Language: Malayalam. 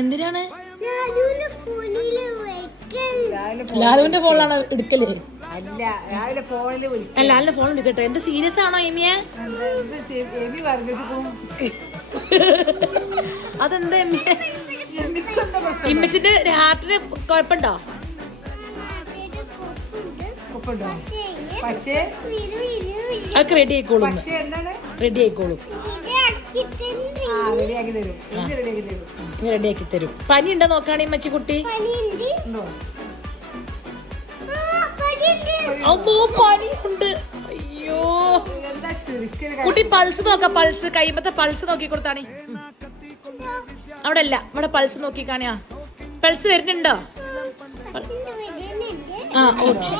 എന്തിനാണ്? ലാലുവിന്റെ ഫോണിലാണ് എടുക്കല്. ലാലിന്റെ ഫോൺ എടുക്കട്ടെ. എന്ത് സീരിയസ് ആണോ എമിയെ? അതെന്താ എമിയെ? ഇമ്മച്ചിന്റെ രാത്രി കുഴപ്പമുണ്ടോ? അതൊക്കെ റെഡി ആയിക്കോളും. റെഡി ആയിക്കോളും. റെഡിയാക്കി തരും. പനി ഉണ്ടോ നോക്കാണെ മച്ചി കുട്ടി? അതോ പനി ഉണ്ട്. അയ്യോ കുട്ടി പൾസ് നോക്കാം. പൾസ് കൈമത്തെ പൾസ് നോക്കി കൊടുത്താണേ. അവിടെ അല്ല, ഇവിടെ പൾസ് നോക്കി കാണിയാ. പൾസ് വരുന്നുണ്ടോ? ആ ഓക്കെ.